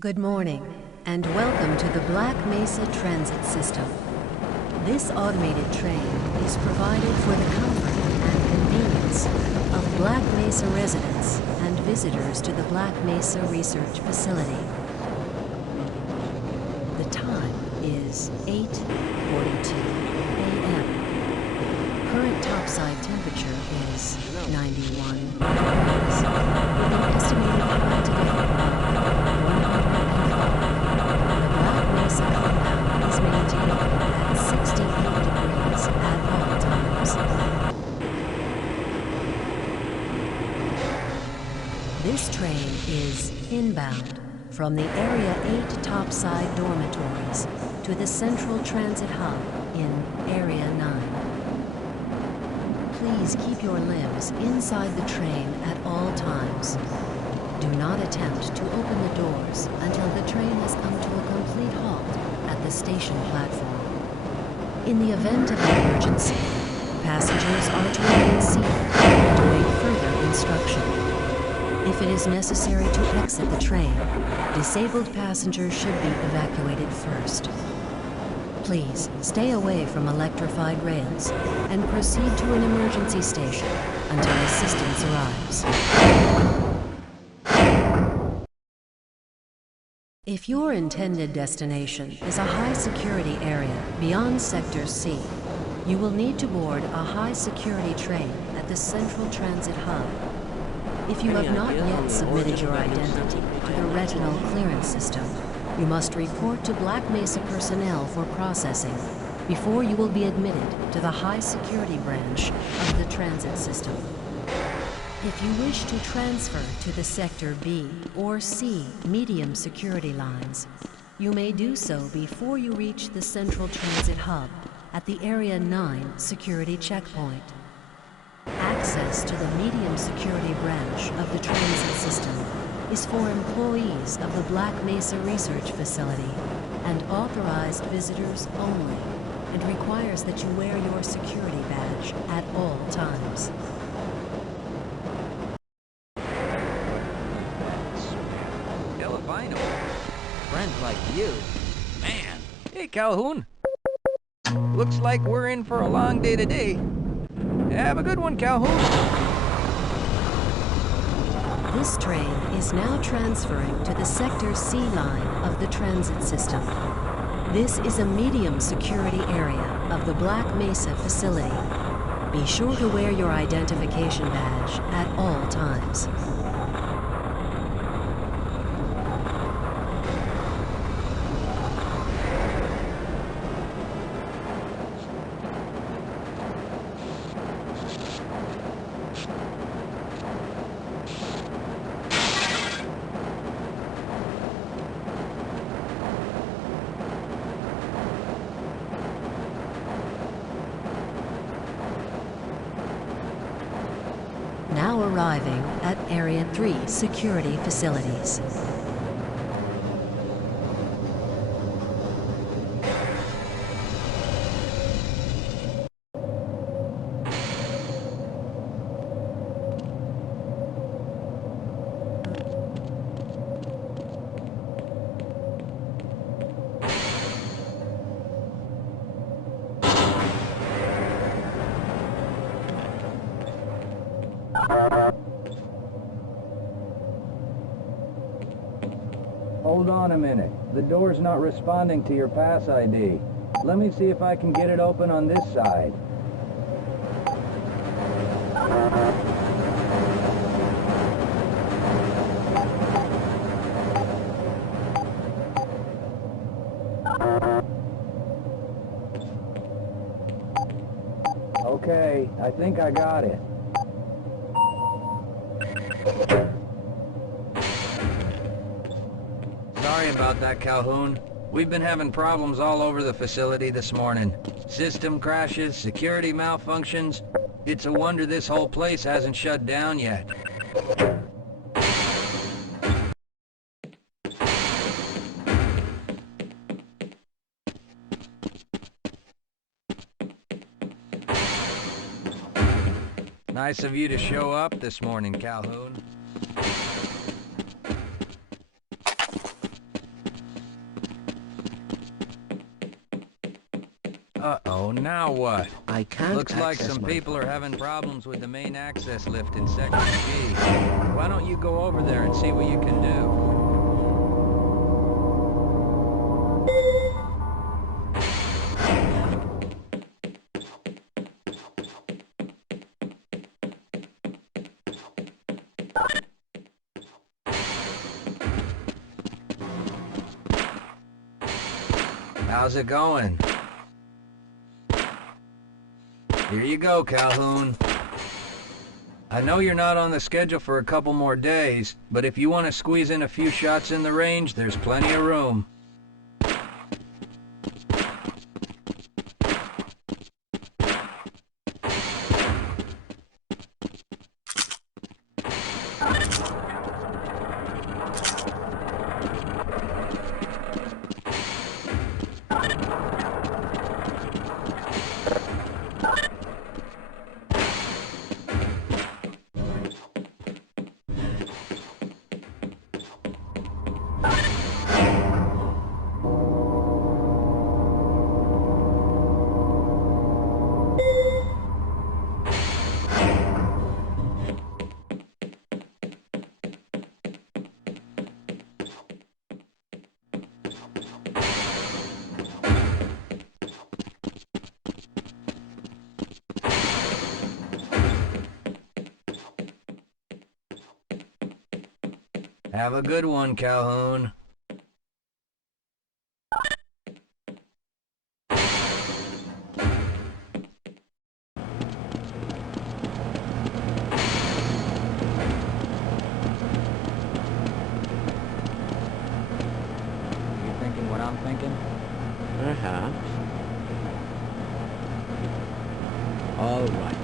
Good morning, and welcome to the Blackmesa Transit System. This automated train is provided for the comfort and convenience of Blackmesa residents and visitors to the Blackmesa Research Facility. The time is 8:42 a.m. Current topside temperature is 91 degrees, with an estimated high today of 105. The Blackmesa compound is maintained at 68 degrees at all times. This train is inbound from the Area 8 topside dormitories to the Central Transit Hub in Area 9. Please keep your limbs inside the train at all times. Do not attempt to open the doors until the train has come to a complete halt at the station platform. In the event of an emergency, passengers are to remain seated and await further instruction. If it is necessary to exit the train, disabled passengers should be evacuated first. Please stay away from electrified rails and proceed to an emergency station until assistance arrives. If your intended destination is a high-security area beyond Sector C, you will need to board a high-security train at the Central Transit Hub. If you have not yet submitted your identity to the retinal clearance system, you must report to Blackmesa personnel for processing before you will be admitted to the high-security branch of the transit system. If you wish to transfer to the Sector B or C medium security lines, you may do so before you reach the Central Transit Hub at the Area 9 security checkpoint. Access to the medium security branch of the transit system is for employees of the Blackmesa Research Facility and authorized visitors only, and requires that you wear your security badge at all times. Albino. Friends like you. Man. Hey, Calhoun. Looks like we're in for a long day today. Have a good one, Calhoun. This train is now transferring to the Sector C line of the transit system. This is a medium security area of the Blackmesa facility. Be sure to wear your identification badge at all times. Now arriving at Area 3 security facilities. Hold on a minute. The door's not responding to your pass ID. Let me see if I can get it open on this side. Okay, I think I got it. Sorry about that, Calhoun. We've been having problems all over the facility this morning. System crashes, security malfunctions. It's a wonder this whole place hasn't shut down yet. Nice of you to show up this morning, Calhoun. now what? I can't Looks like access some my people are having problems with the main access lift in Sector G. Why don't you go over there and see what you can do? How's it going? Here you go, Calhoun. I know you're not on the schedule for a couple more days, but if you want to squeeze in a few shots in the range, there's plenty of room. Have a good one, Calhoun. You thinking what I'm thinking? Perhaps. All right.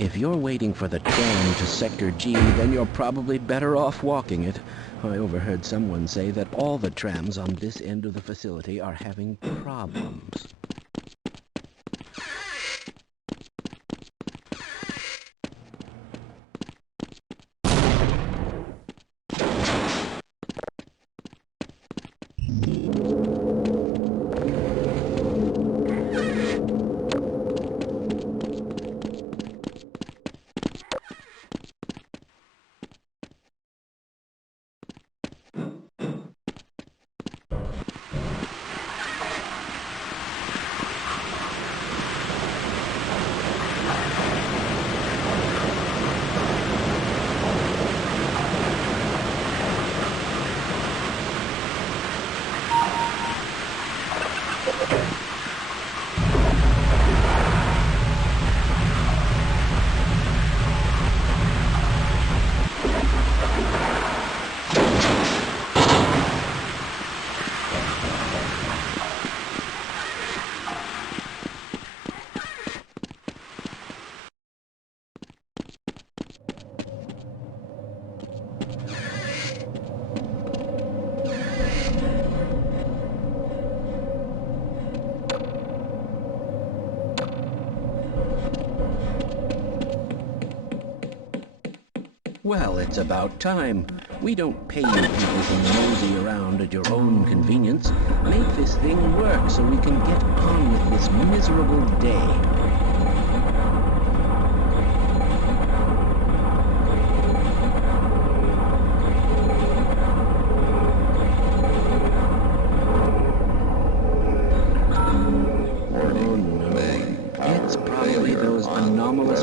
If you're waiting for the tram to Sector G, then you're probably better off walking it. I overheard someone say that all the trams on this end of the facility are having problems. Well, it's about time. We don't pay you people to mosey around at your own convenience. Make this thing work so we can get on with this miserable day.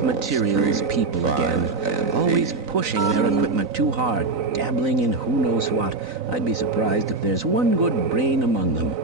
Materials people again, always pushing their equipment too hard, dabbling in who knows what. I'd be surprised if there's one good brain among them.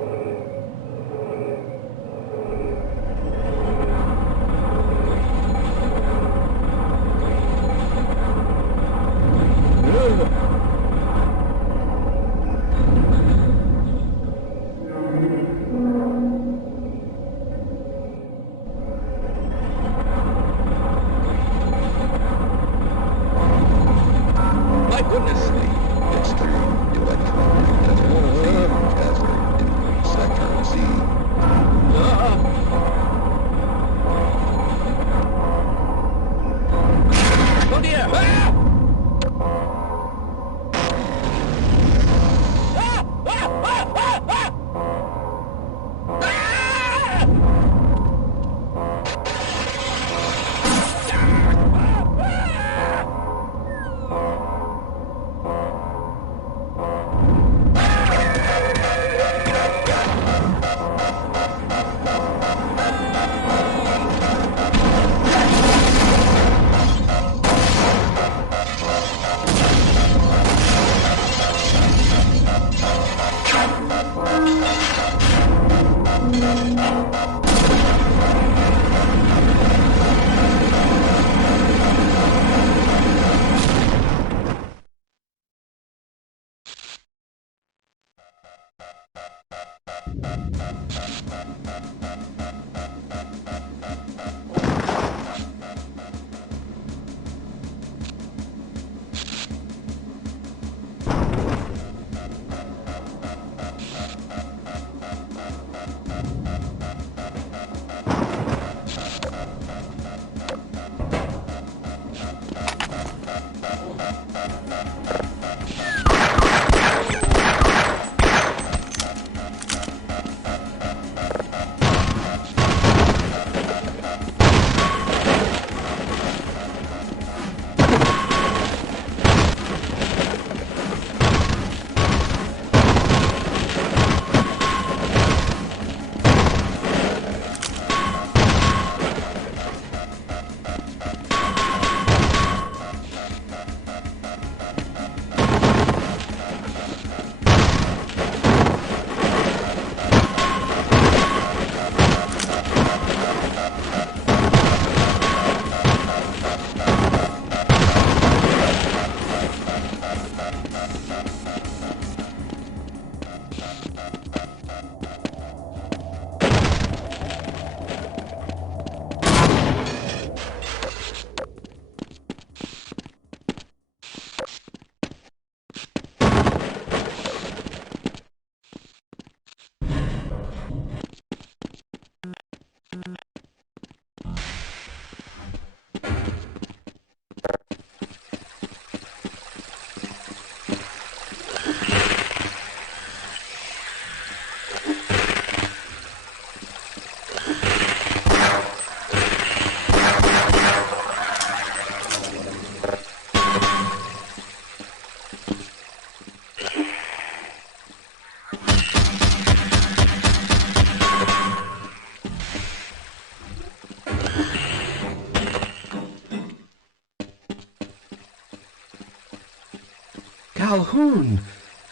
Calhoun!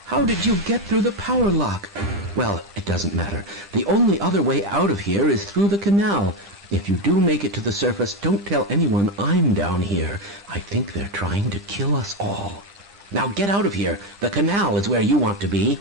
How did you get through the power lock? Well, it doesn't matter. The only other way out of here is through the canal. If you do make it to the surface, don't tell anyone I'm down here. I think they're trying to kill us all. Now get out of here. The canal is where you want to be.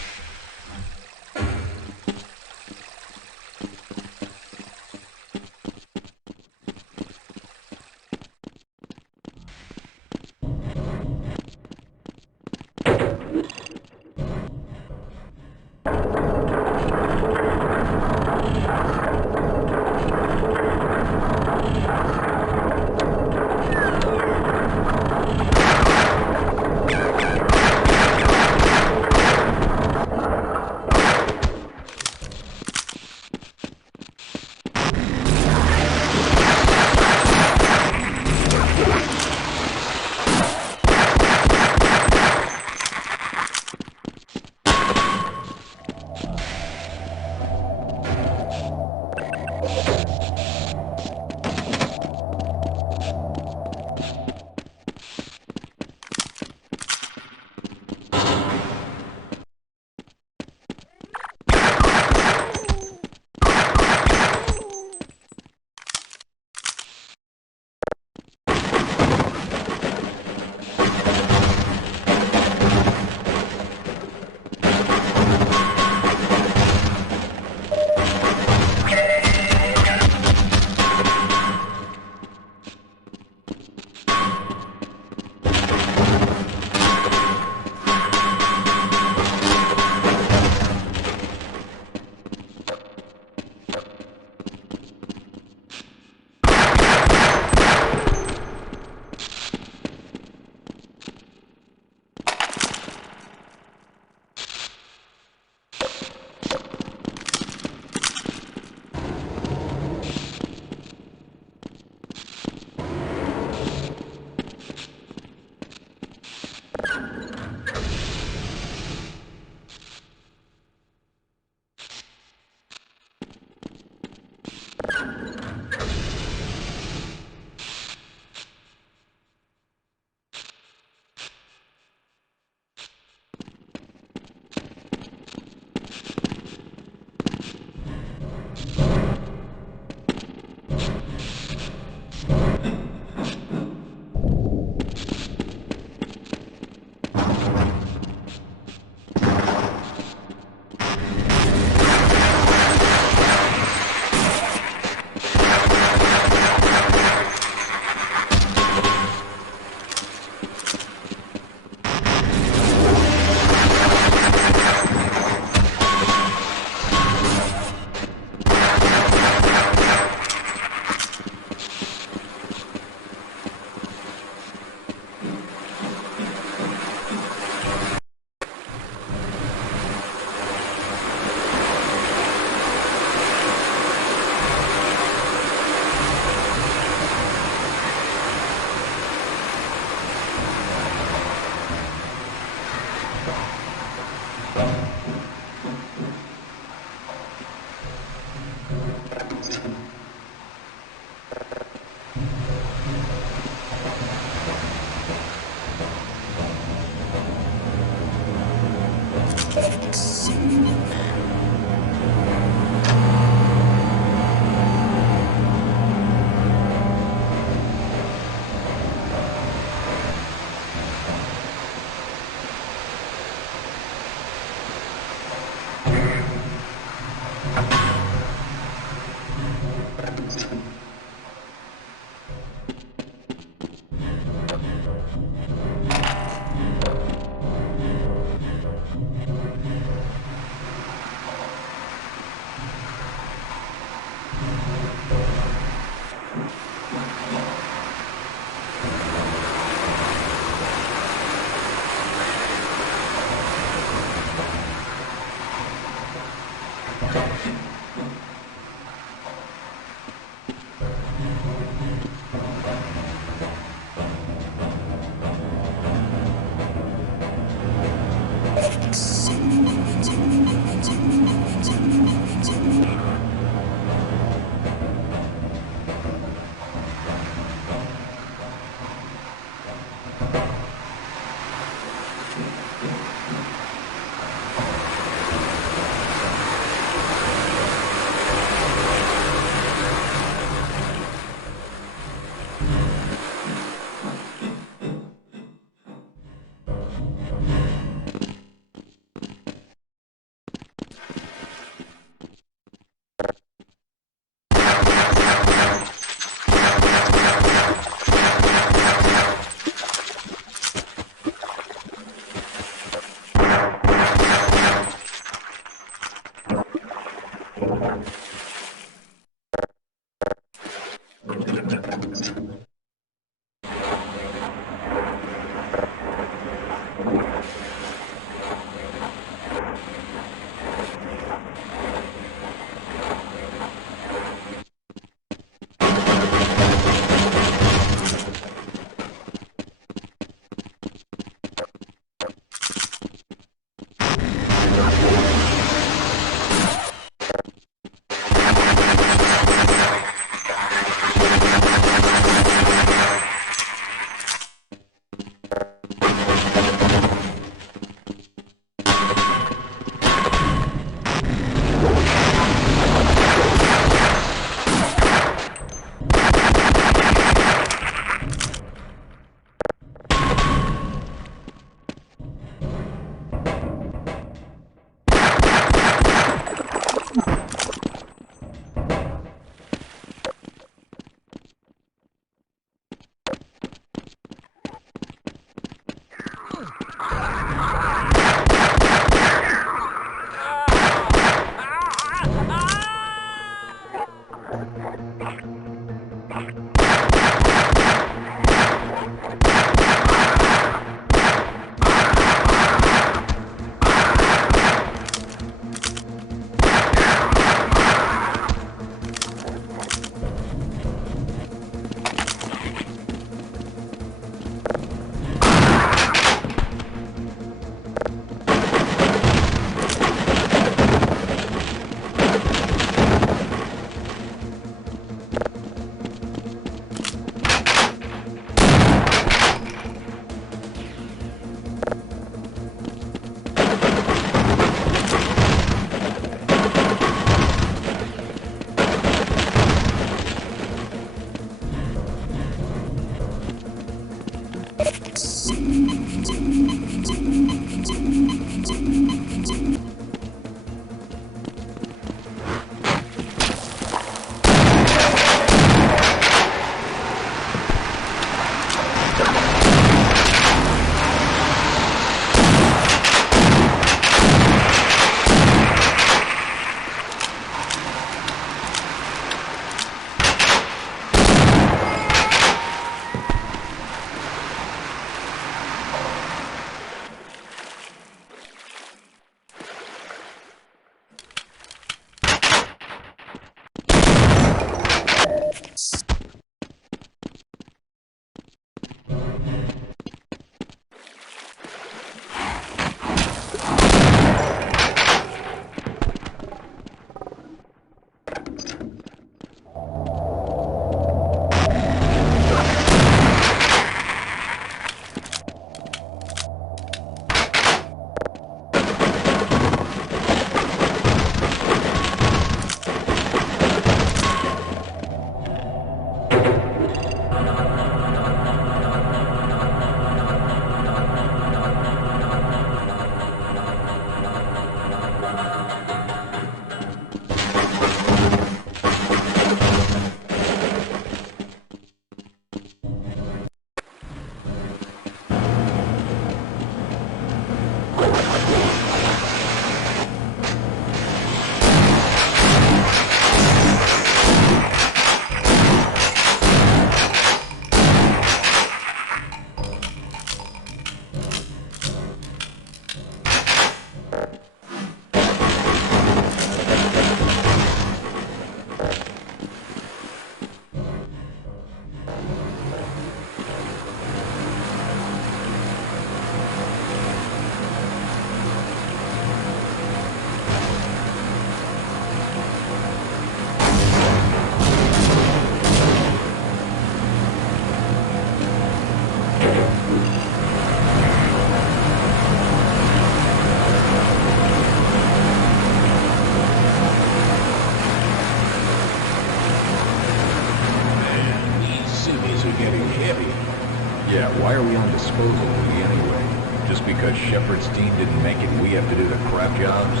Why are we on disposal duty anyway? Just because Shepard's team didn't make it, we have to do the crap jobs?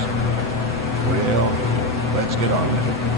Well, let's get on with it.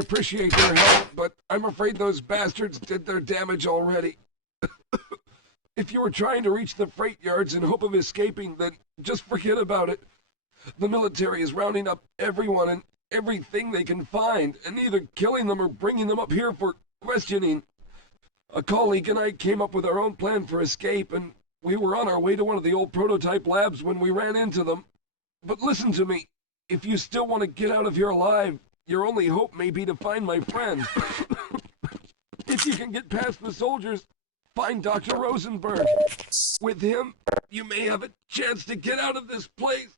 appreciate their help, but I'm afraid those bastards did their damage already. If you were trying to reach the freight yards in hope of escaping, then just forget about it. The military is rounding up everyone and everything they can find, and either killing them or bringing them up here for questioning. A colleague and I came up with our own plan for escape, and we were on our way to one of the old prototype labs when we ran into them. But listen to me. If you still want to get out of here alive, your only hope may be to find my friend. If you can get past the soldiers, find Dr. Rosenberg. With him, you may have a chance to get out of this place.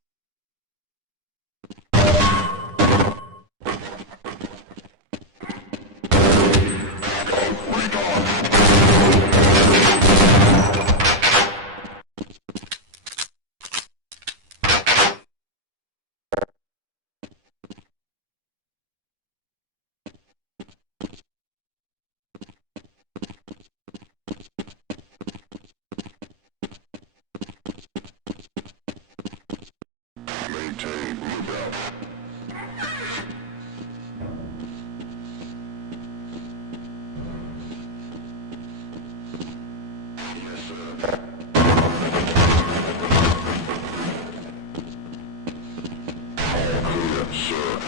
Maintain blue belt. Yes, sir. All clear, sir.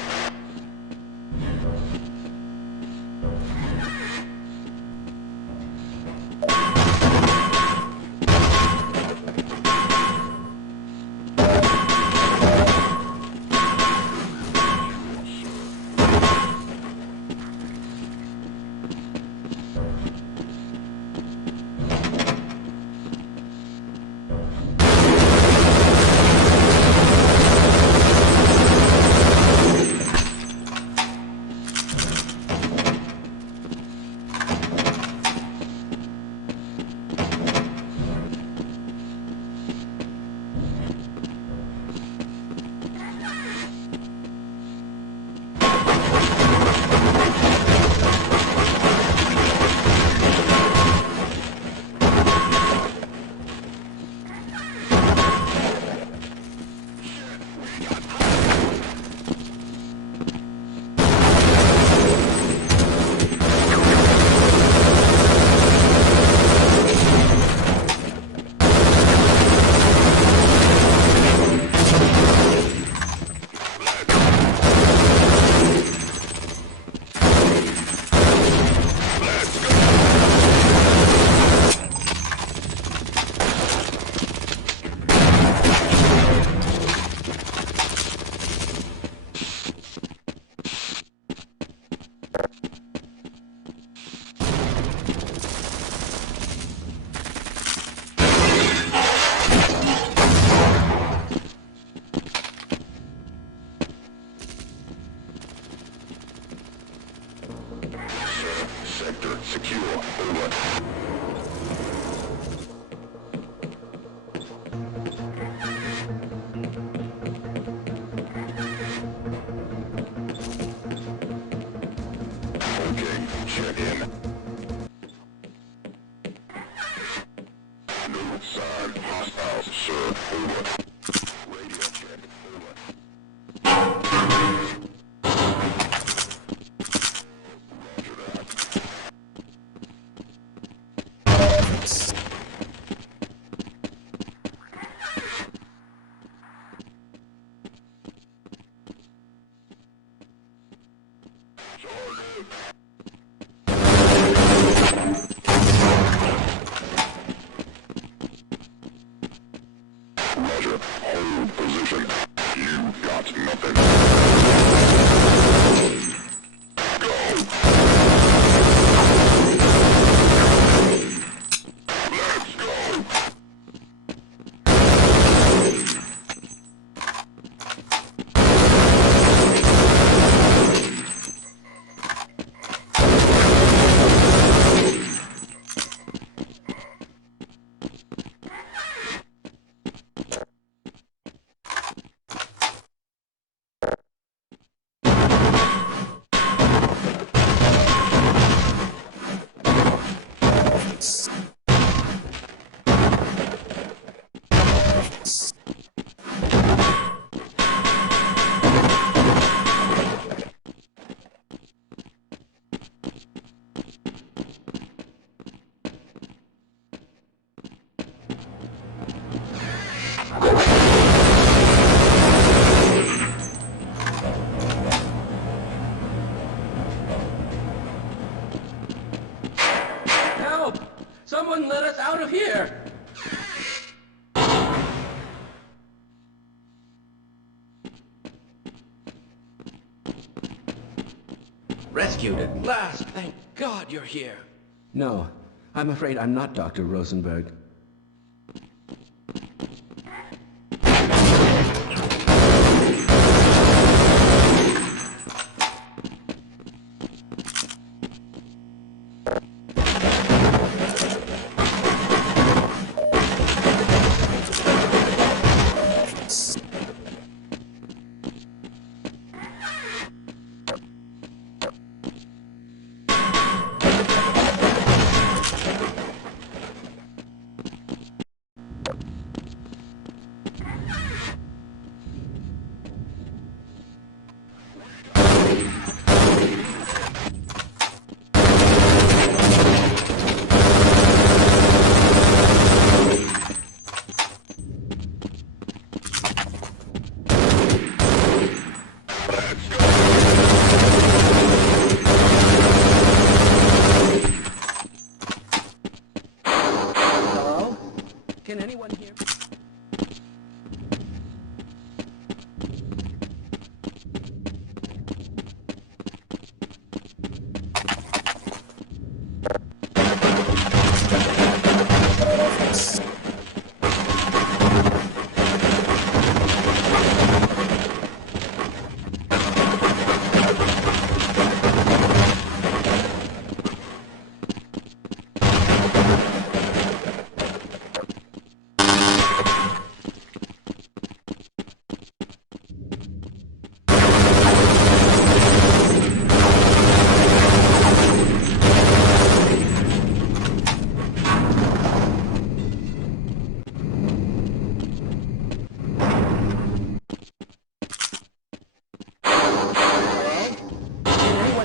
Sector secure. Over. Okay, check in. No sign hostiles, sir. Over. Radio check. Over. Roger that. Roger. Hold position. You got nothing. Go! Let's go! Someone let us out of here! Rescued at last! Thank God you're here! No, I'm afraid I'm not Dr. Rosenberg. Can anyone hear me?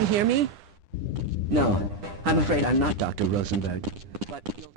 Hear me? No, I'm afraid I'm not Dr. Rosenberg. But you'll...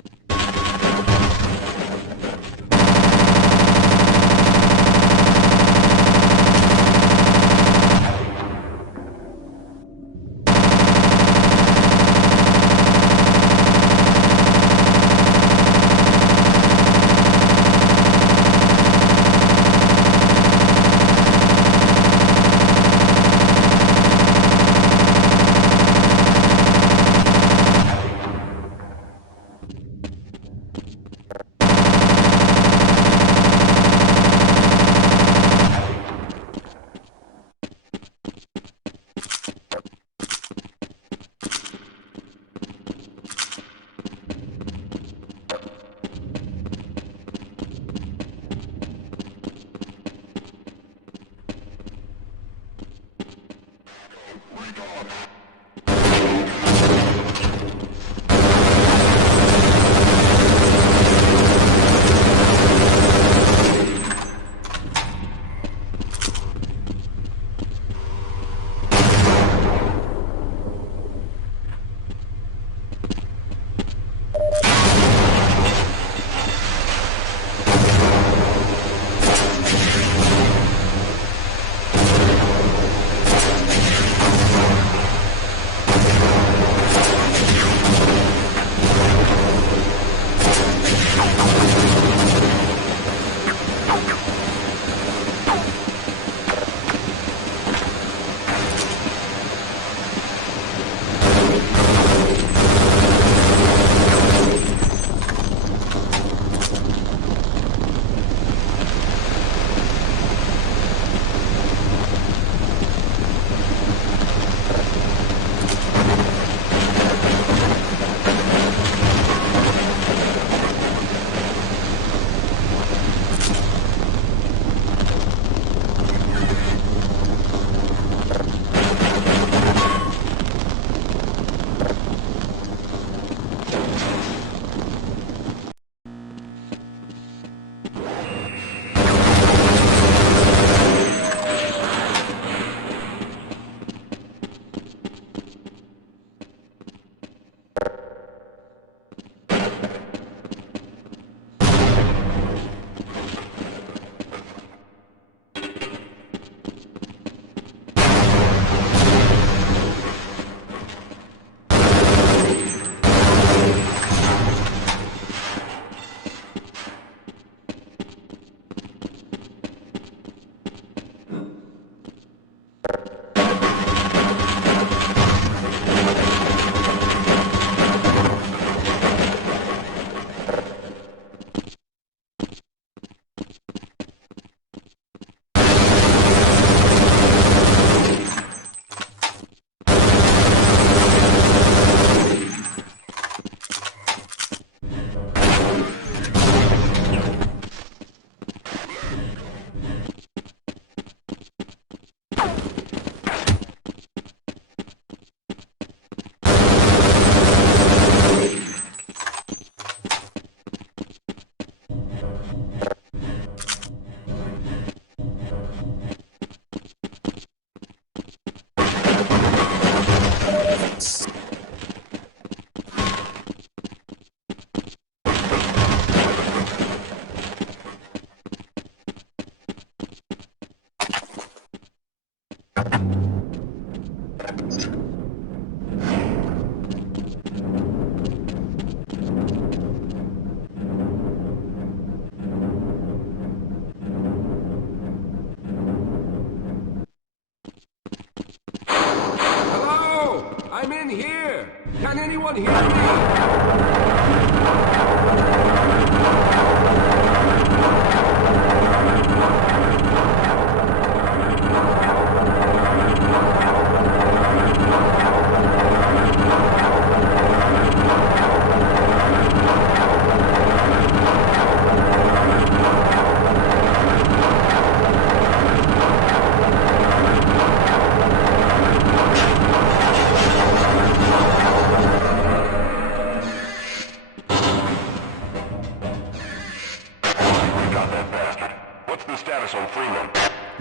here? Can anyone hear me?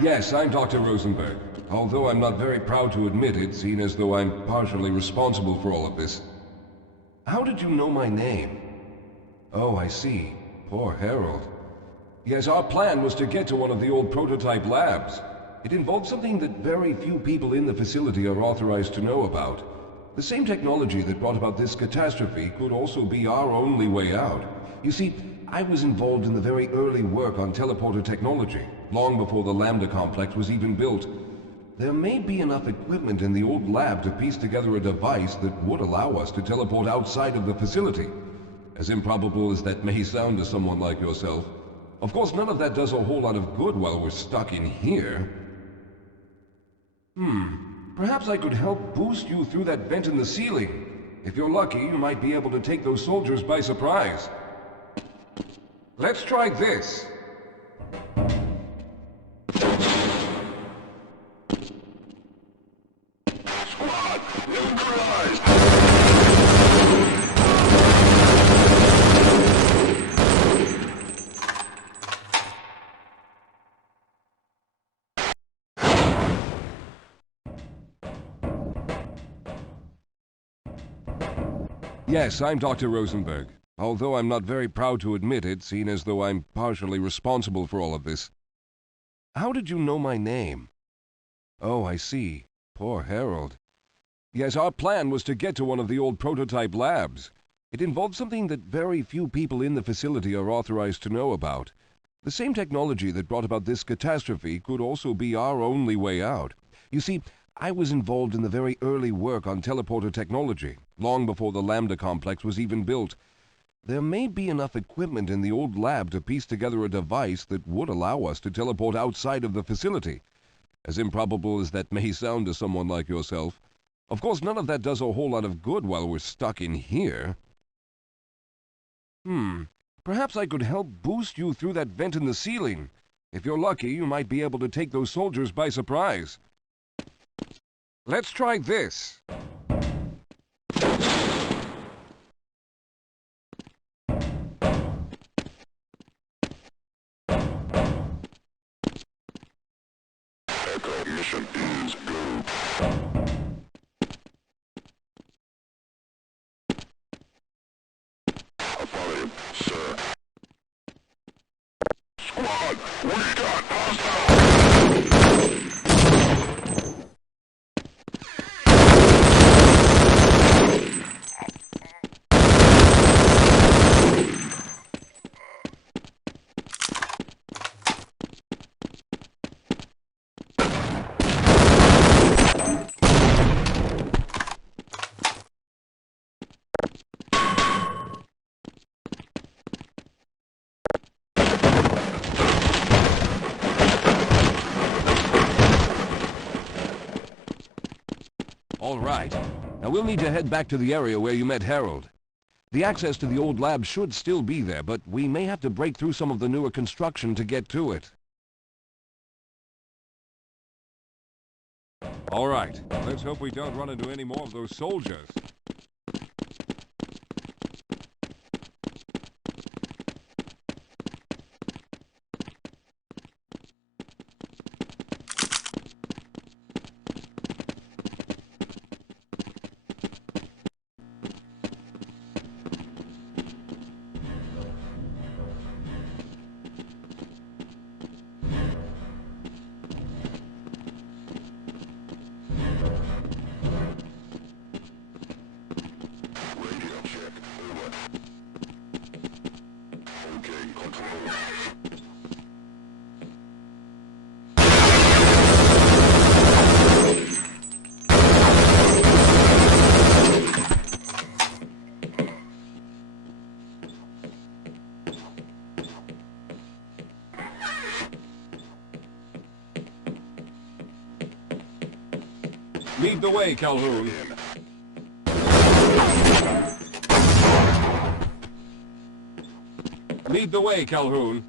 Yes, I'm Dr. Rosenberg, although I'm not very proud to admit it, seeing as though I'm partially responsible for all of this. How did you know my name? Oh, I see. Poor Harold. Yes, our plan was to get to one of the old prototype labs. It involved something that very few people in the facility are authorized to know about. The same technology that brought about this catastrophe could also be our only way out. You see, I was involved in the very early work on teleporter technology, long before the Lambda complex was even built. There may be enough equipment in the old lab to piece together a device that would allow us to teleport outside of the facility. As improbable as that may sound to someone like yourself. Of course, none of that does a whole lot of good while we're stuck in here. Perhaps I could help boost you through that vent in the ceiling. If you're lucky, you might be able to take those soldiers by surprise. Let's try this. Squad, neutralized! Yes, I'm Dr. Rosenberg. Although I'm not very proud to admit it, seeing as though I'm partially responsible for all of this. How did you know my name? Oh, I see. Poor Harold. Yes, our plan was to get to one of the old prototype labs. It involved something that very few people in the facility are authorized to know about. The same technology that brought about this catastrophe could also be our only way out. You see, I was involved in the very early work on teleporter technology, long before the Lambda complex was even built. There may be enough equipment in the old lab to piece together a device that would allow us to teleport outside of the facility. As improbable as that may sound to someone like yourself. Of course, none of that does a whole lot of good while we're stuck in here. Perhaps I could help boost you through that vent in the ceiling. If you're lucky, you might be able to take those soldiers by surprise. Let's try this. Mission is go. I'll follow you, sir. Squad, we got hostile! All right. Now we'll need to head back to the area where you met Harold. The access to the old lab should still be there, but we may have to break through some of the newer construction to get to it. All right. Let's hope we don't run into any more of those soldiers. Lead the way, Calhoun. Lead the way, Calhoun.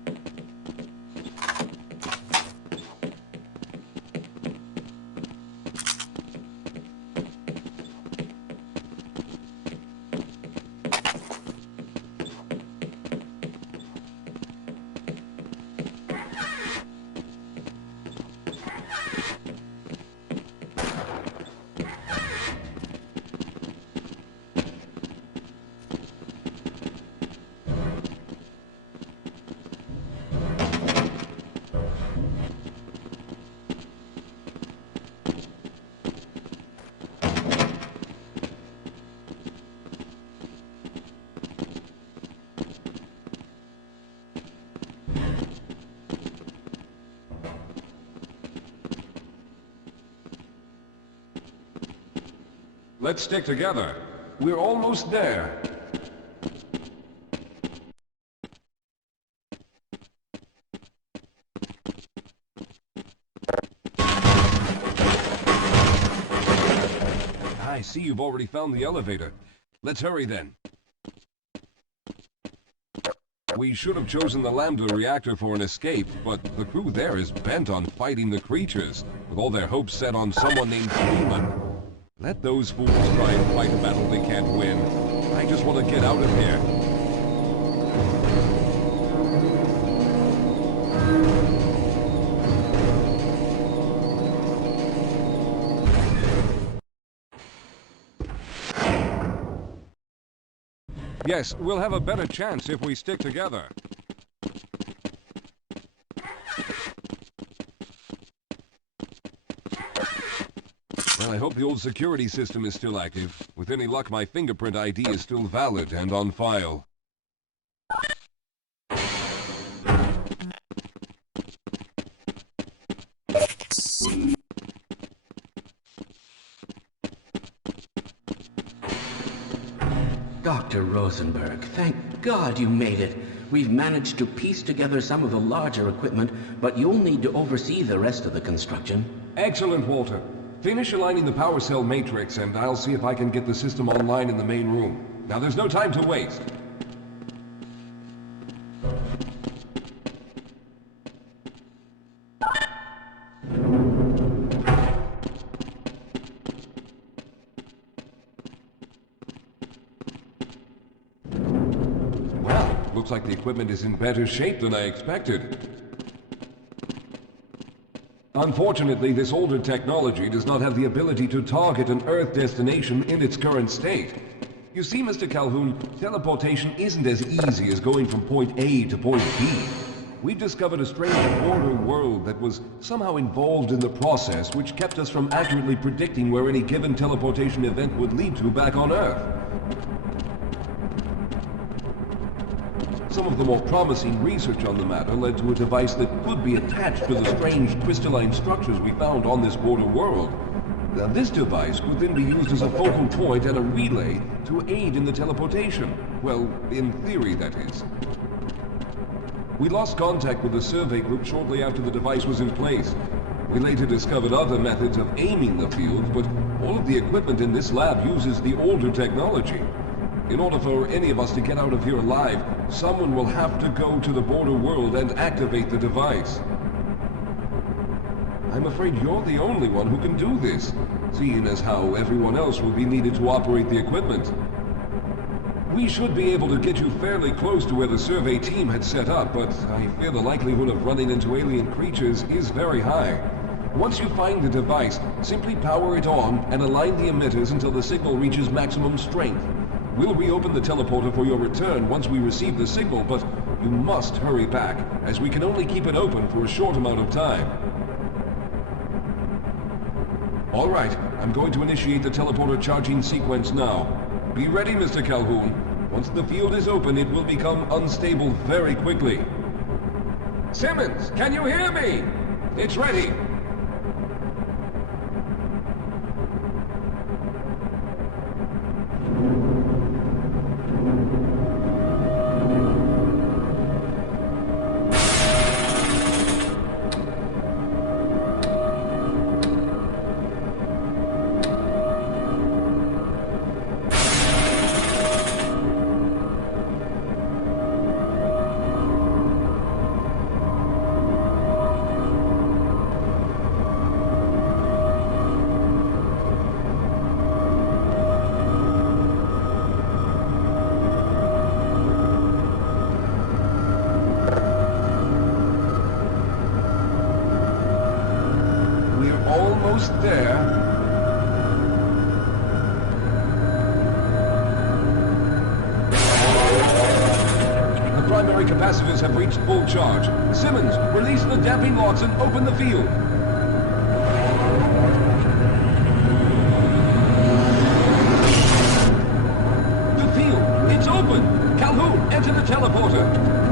Let's stick together. We're almost there. I see you've already found the elevator. Let's hurry then. We should have chosen the Lambda reactor for an escape, but the crew there is bent on fighting the creatures, with all their hopes set on someone named Freeman. Let those fools try and fight a battle they can't win. I just want to get out of here. Yes, we'll have a better chance if we stick together. Well, I hope the old security system is still active. With any luck, my fingerprint ID is still valid and on file. Dr. Rosenberg, thank God you made it. We've managed to piece together some of the larger equipment, but you'll need to oversee the rest of the construction. Excellent, Walter. Finish aligning the power cell matrix, and I'll see if I can get the system online in the main room. Now, there's no time to waste. Well, looks like the equipment is in better shape than I expected. Unfortunately, this older technology does not have the ability to target an Earth destination in its current state. You see, Mr. Calhoun, teleportation isn't as easy as going from point A to point B. We've discovered a strange border world that was somehow involved in the process, which kept us from accurately predicting where any given teleportation event would lead to back on Earth. Some of the more promising research on the matter led to a device that could be attached to the strange crystalline structures we found on this border world. Now, this device could then be used as a focal point and a relay to aid in the teleportation. Well, in theory, that is. We lost contact with the survey group shortly after the device was in place. We later discovered other methods of aiming the field, but all of the equipment in this lab uses the older technology. In order for any of us to get out of here alive, someone will have to go to the border world and activate the device. I'm afraid you're the only one who can do this, seeing as how everyone else will be needed to operate the equipment. We should be able to get you fairly close to where the survey team had set up, but I fear the likelihood of running into alien creatures is very high. Once you find the device, simply power it on and align the emitters until the signal reaches maximum strength. We'll reopen the teleporter for your return once we receive the signal, but you must hurry back, as we can only keep it open for a short amount of time. All right, I'm going to initiate the teleporter charging sequence now. Be ready, Mr. Calhoun. Once the field is open, it will become unstable very quickly. Simmons, can you hear me? It's ready. almost there. The primary capacitors have reached full charge. Simmons, release the damping locks and open the field. The field, it's open! Calhoun, enter the teleporter.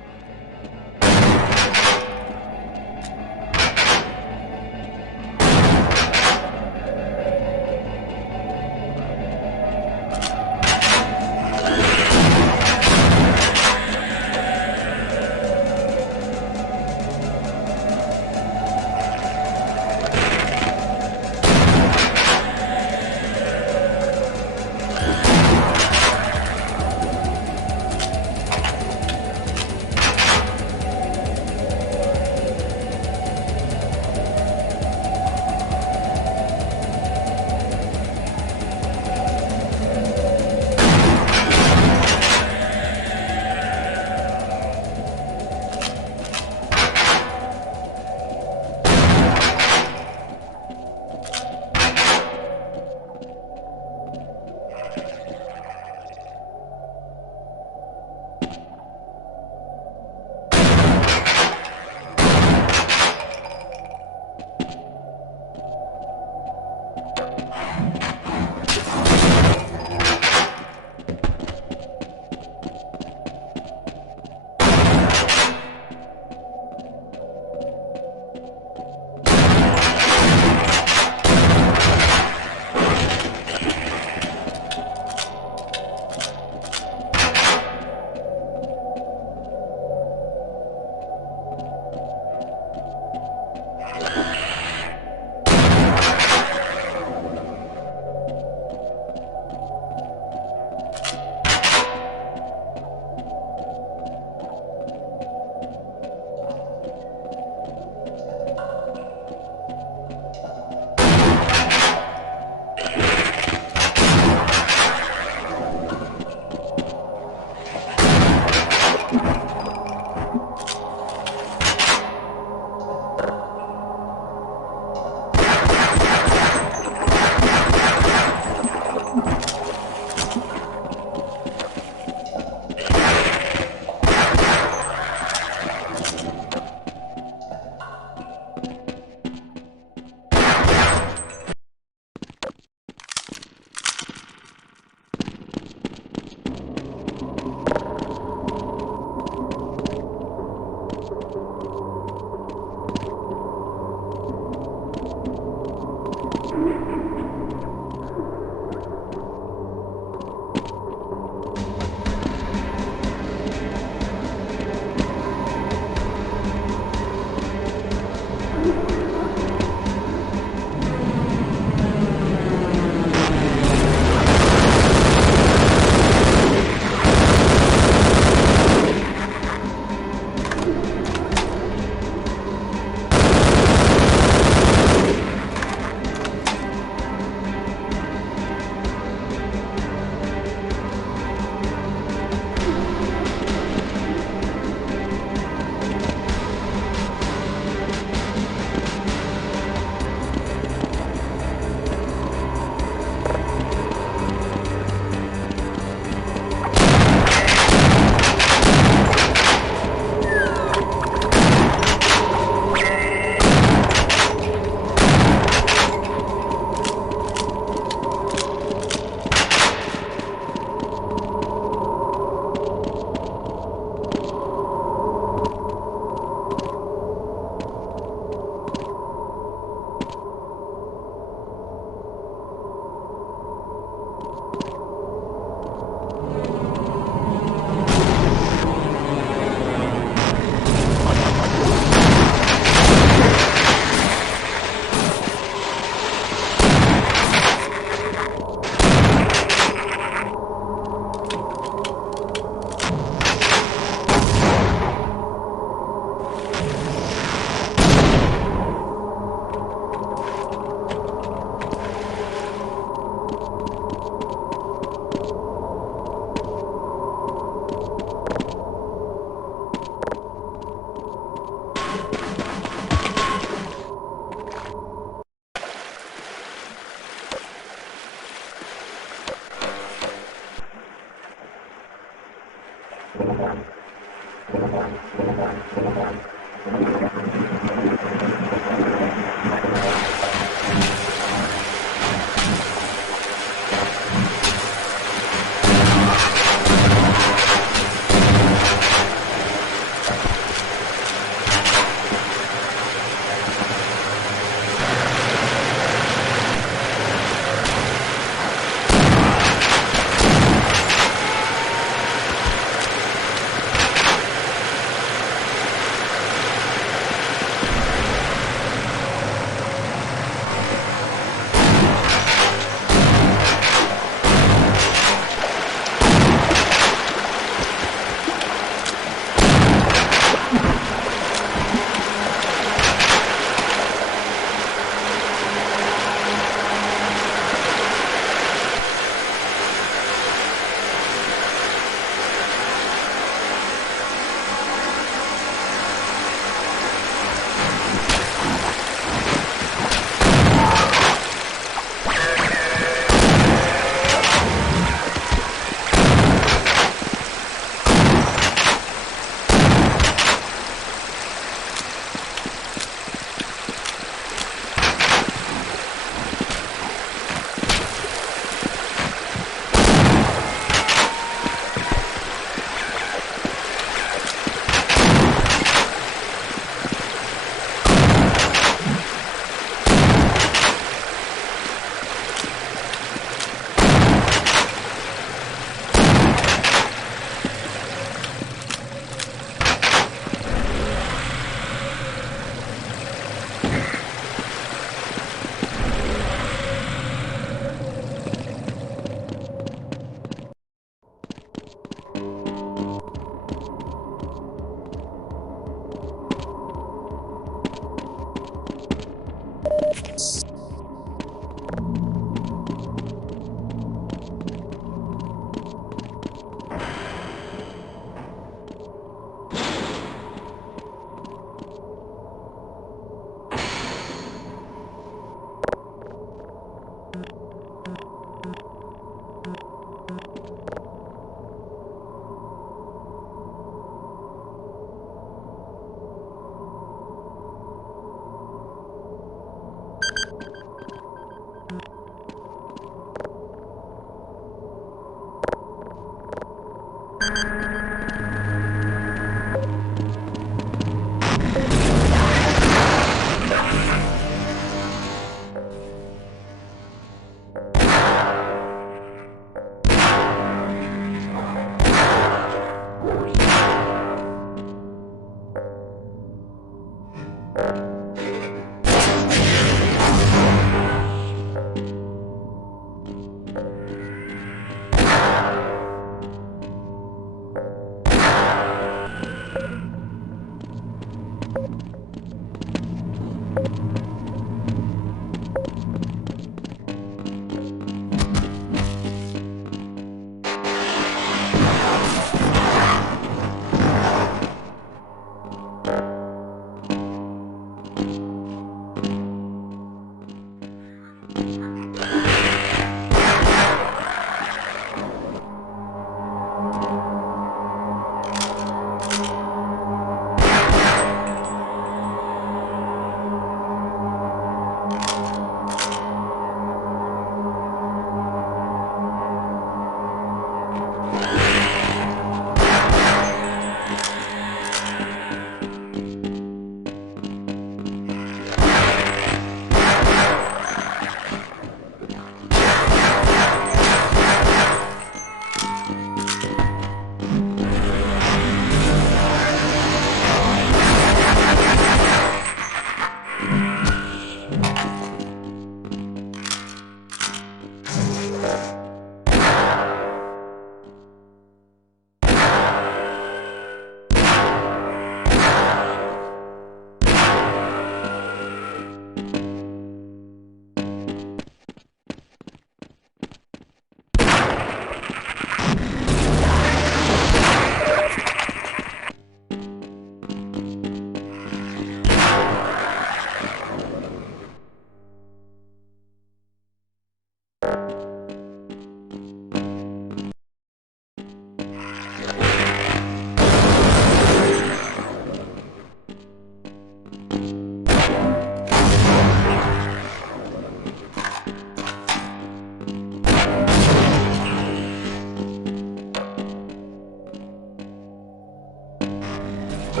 The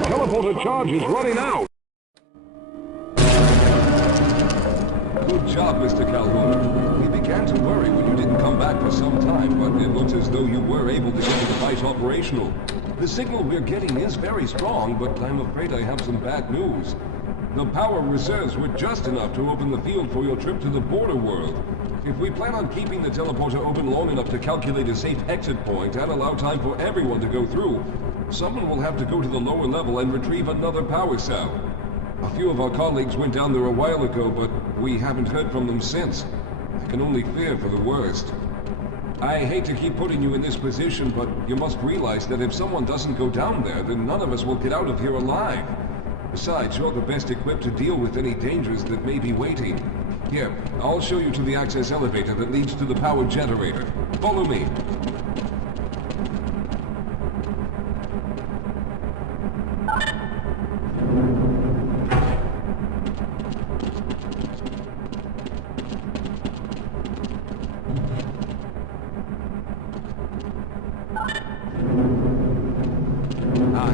teleporter charge is running out! Good job, Mr. Calhoun. We began to worry when you didn't come back for some time, but it looks as though you were able to get the device operational. The signal we're getting is very strong, but I'm afraid I have some bad news. The power reserves were just enough to open the field for your trip to the border world. If we plan on keeping the teleporter open long enough to calculate a safe exit point and allow time for everyone to go through, someone will have to go to the lower level and retrieve another power cell. A few of our colleagues went down there a while ago, but we haven't heard from them since. I can only fear for the worst. I hate to keep putting you in this position, but you must realize that if someone doesn't go down there, then none of us will get out of here alive. Besides, you're the best equipped to deal with any dangers that may be waiting. Here, I'll show you to the access elevator that leads to the power generator. Follow me.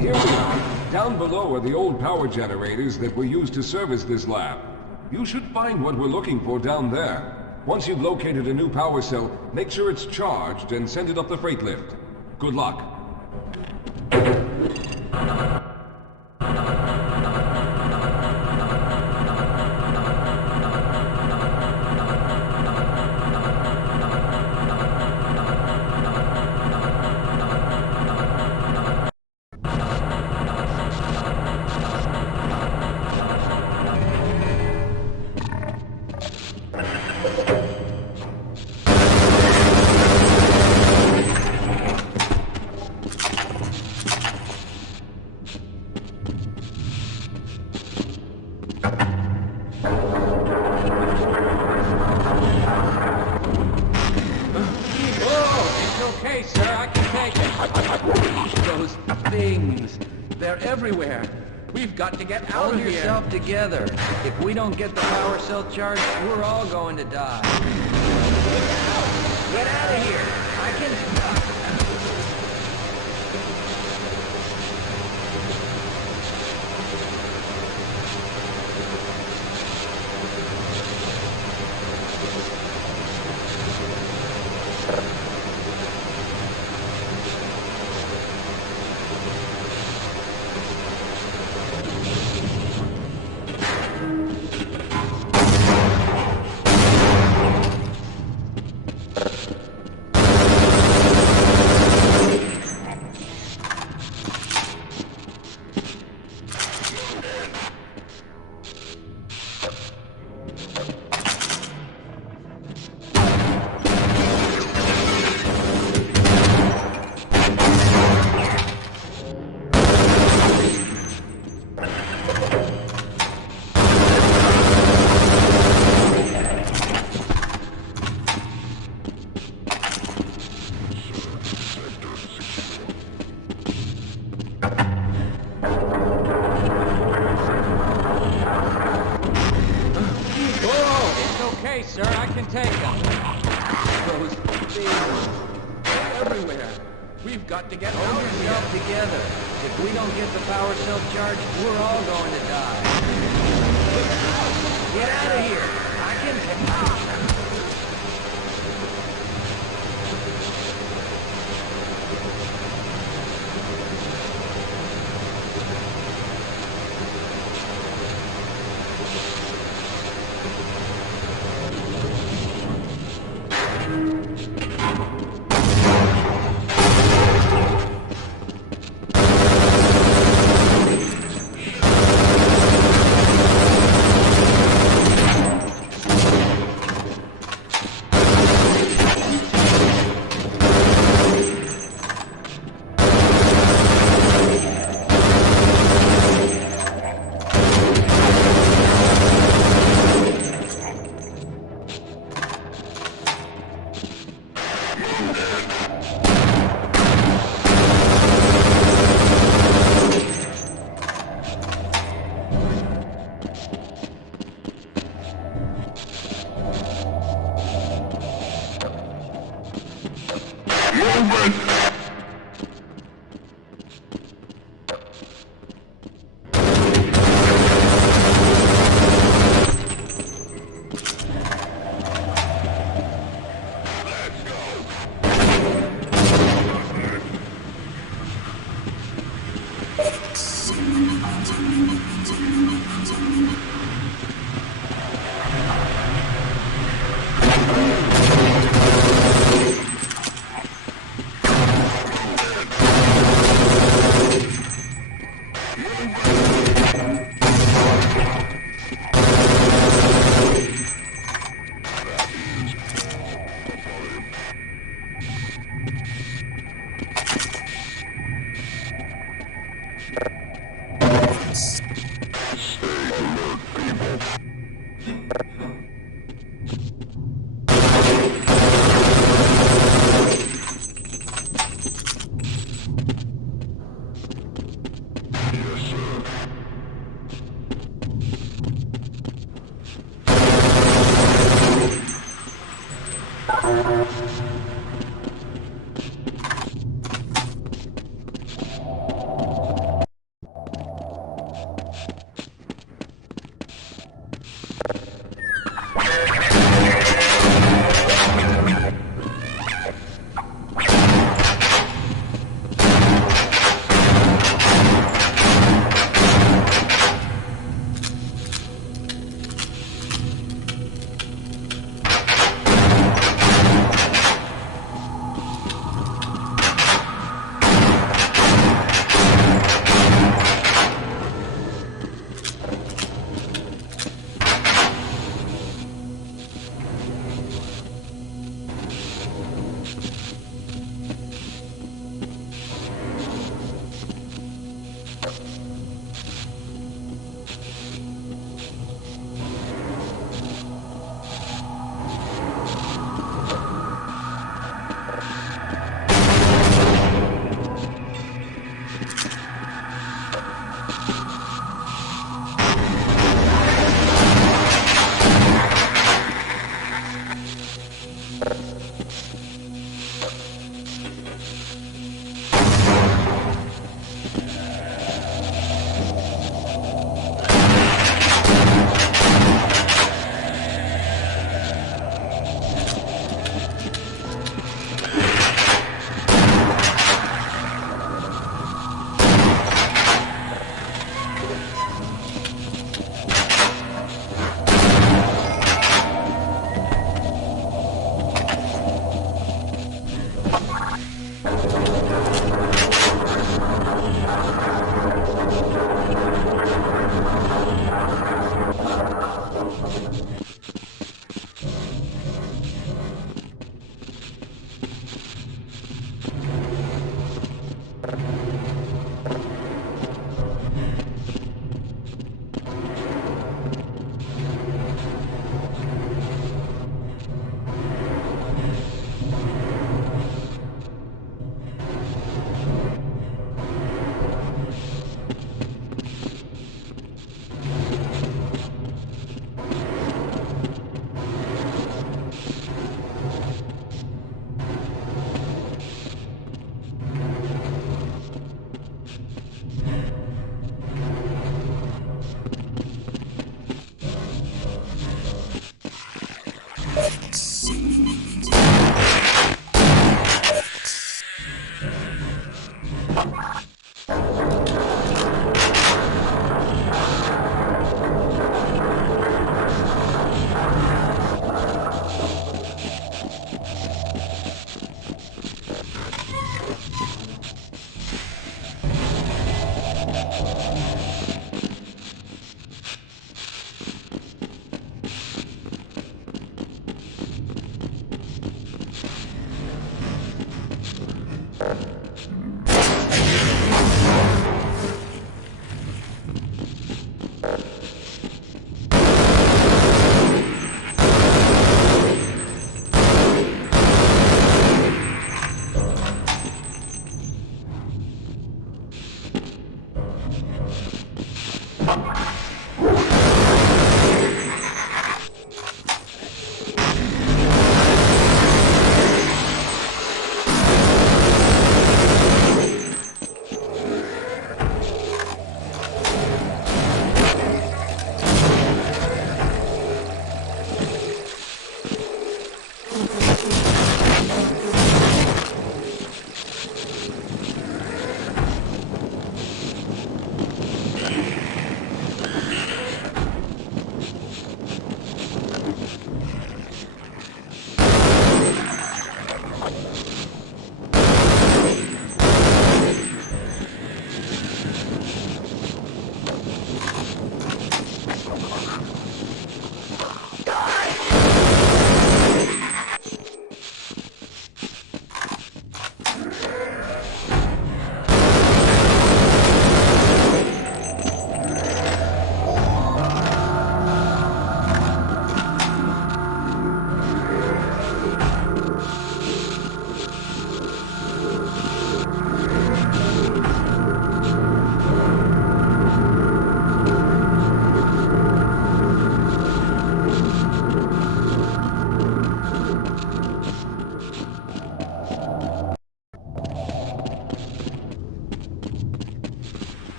Here we are. Down below are the old power generators that were used to service this lab. You should find what we're looking for down there. Once you've located a new power cell, make sure it's charged and send it up the freight lift. Good luck. They're everywhere. We've got to get out of here. Hold yourself together. If we don't get the power cell charged, we're all going to die. Get out of here. I can... Sir, I can take them. Those things everywhere. We've got to get out of here together. If we don't get the power cell charged, we're all going to die. Get out of here. I can take...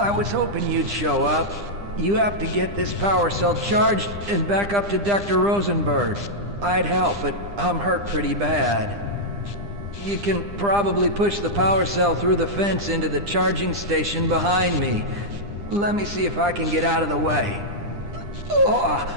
I was hoping you'd show up. You have to get this power cell charged and back up to Dr. Rosenberg. I'd help, but I'm hurt pretty bad. You can probably push the power cell through the fence into the charging station behind me. Let me see if I can get out of the way. Oh.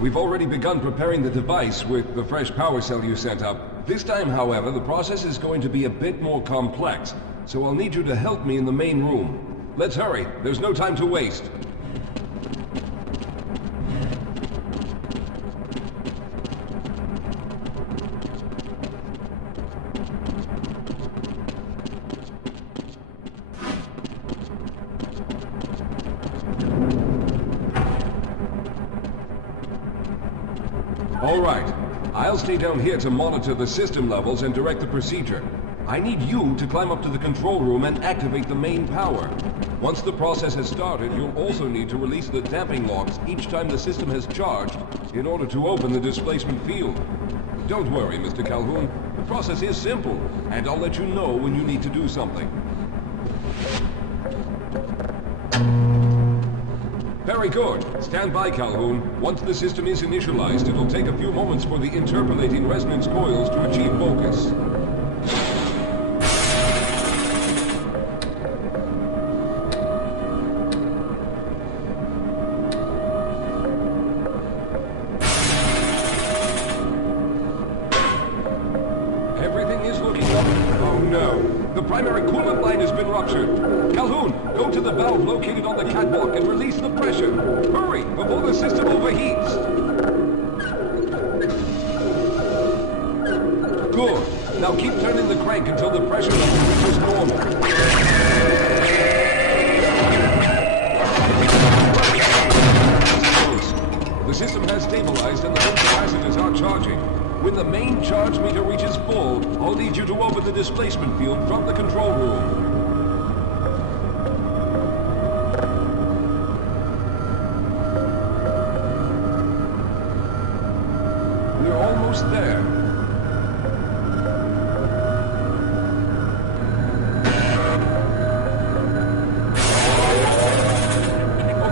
We've already begun preparing the device with the fresh power cell you sent up. This time, however, the process is going to be a bit more complex, so I'll need you to help me in the main room. Let's hurry, there's no time to waste. All right. I'll stay down here to monitor the system levels and direct the procedure. I need you to climb up to the control room and activate the main power. Once the process has started, you'll also need to release the damping locks each time the system has charged in order to open the displacement field. Don't worry, Mr. Calhoun. The process is simple, and I'll let you know when you need to do something. Very good. Stand by, Calhoun. Once the system is initialized, it'll take a few moments for the interpolating resonance coils to achieve focus. Everything is looking up. Oh no. The primary coolant line has been ruptured. Calhoun, go to the valve located on the catwalk and release the pressure. Hurry, before the system overheats. Good. Now keep turning the crank until the pressure level reaches normal. The system has stabilized and the main capacitors are charging. When the main charge meter reaches full, I'll need you to open the displacement field from the control room. We're almost there.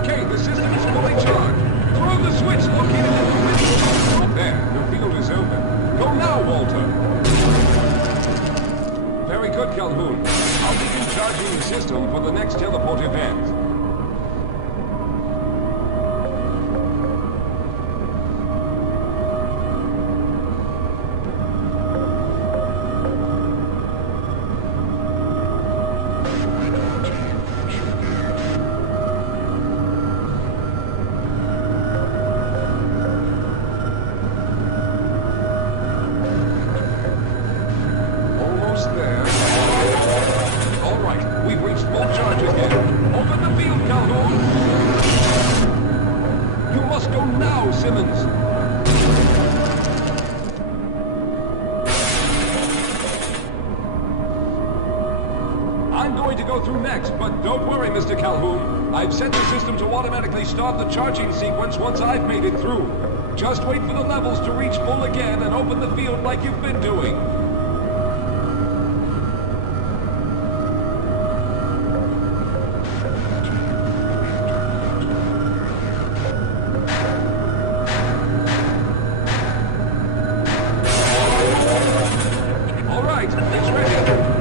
Okay, the system is fully charged. Throw the switch located in the middle. There, the field is open. Go now, Walter. Very good, Calhoun. I'll begin charging the system for the next teleport event. I'm going to go through next, but don't worry, Mr. Calhoun. I've set the system to automatically start the charging sequence once I've made it through. Just wait for the levels to reach full again and open the field like you've been doing. All right, it's ready.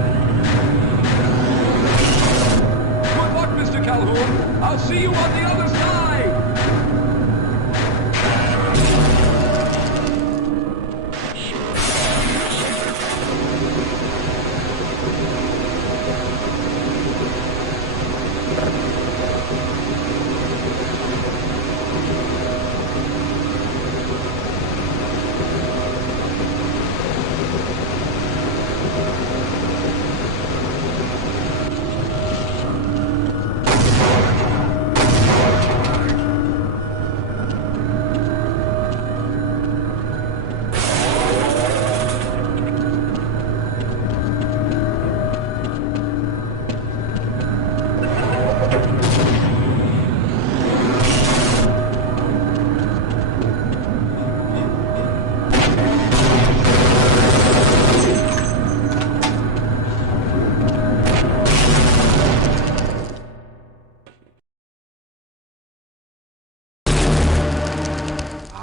Good luck, Mr. Calhoun. I'll see you on the other side.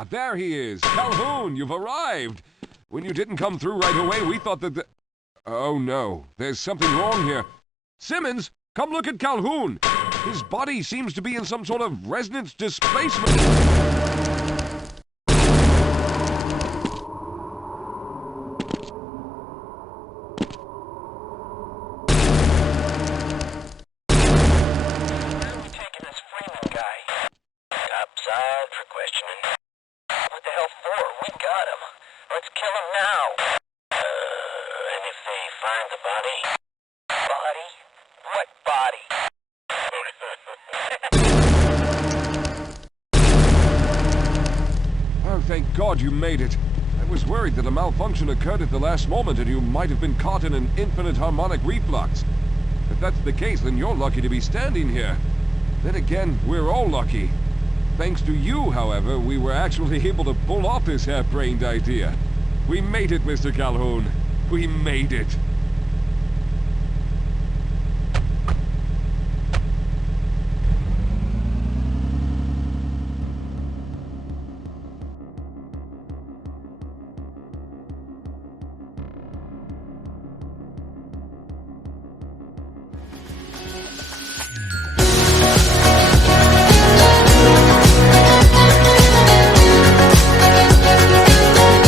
There he is. Calhoun, you've arrived. When you didn't come through right away, we thought that Oh no, there's something wrong here. Simmons, come look at Calhoun. His body seems to be in some sort of resonance displacement. Thank God you made it. I was worried that a malfunction occurred at the last moment and you might have been caught in an infinite harmonic reflux. If that's the case, then you're lucky to be standing here. Then again, we're all lucky. Thanks to you, however, we were actually able to pull off this half-brained idea. We made it, Mr. Calhoun. We made it.